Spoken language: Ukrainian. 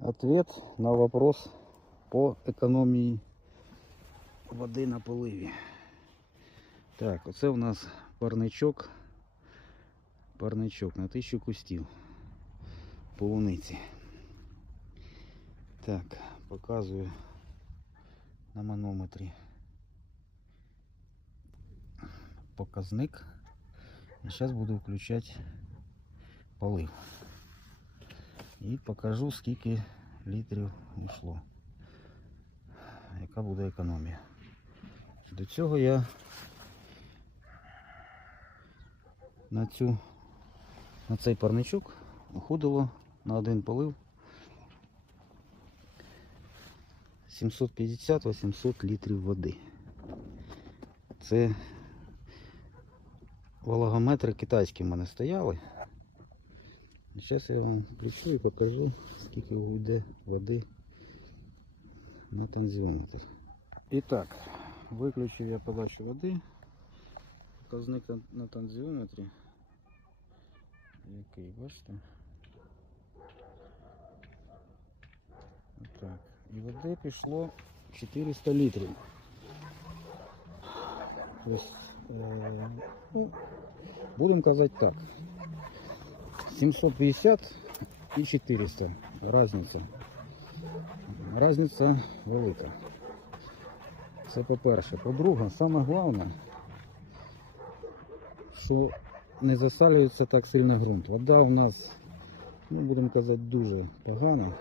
Ответ на вопрос по економії води на поливі. Так, оце у нас парничок. Парничок на тисячу кустів полуниці. Так, показую на манометрі показник. Зараз буду включати полив. І покажу, скільки літрів йшло. Яка буде економія. До цього я на цю на цей парничок уходило на один полив 750-800 літрів води. Це вологометри китайські в мене стояли. Зараз я вам включу і покажу, скільки йде води на тонзіометр. І так, виключив я подачу води. Показник на- на тонзіометрі. Який, бачите? Так. І води пішло 400 літрів. Тобто, е, ну, будемо казати так. 750 і 400. Разниця. Разниця велика. Це по-перше. По-друге, саме головне, що не засалюється так сильно ґрунт. Вода у нас, ну будемо казати, дуже погана.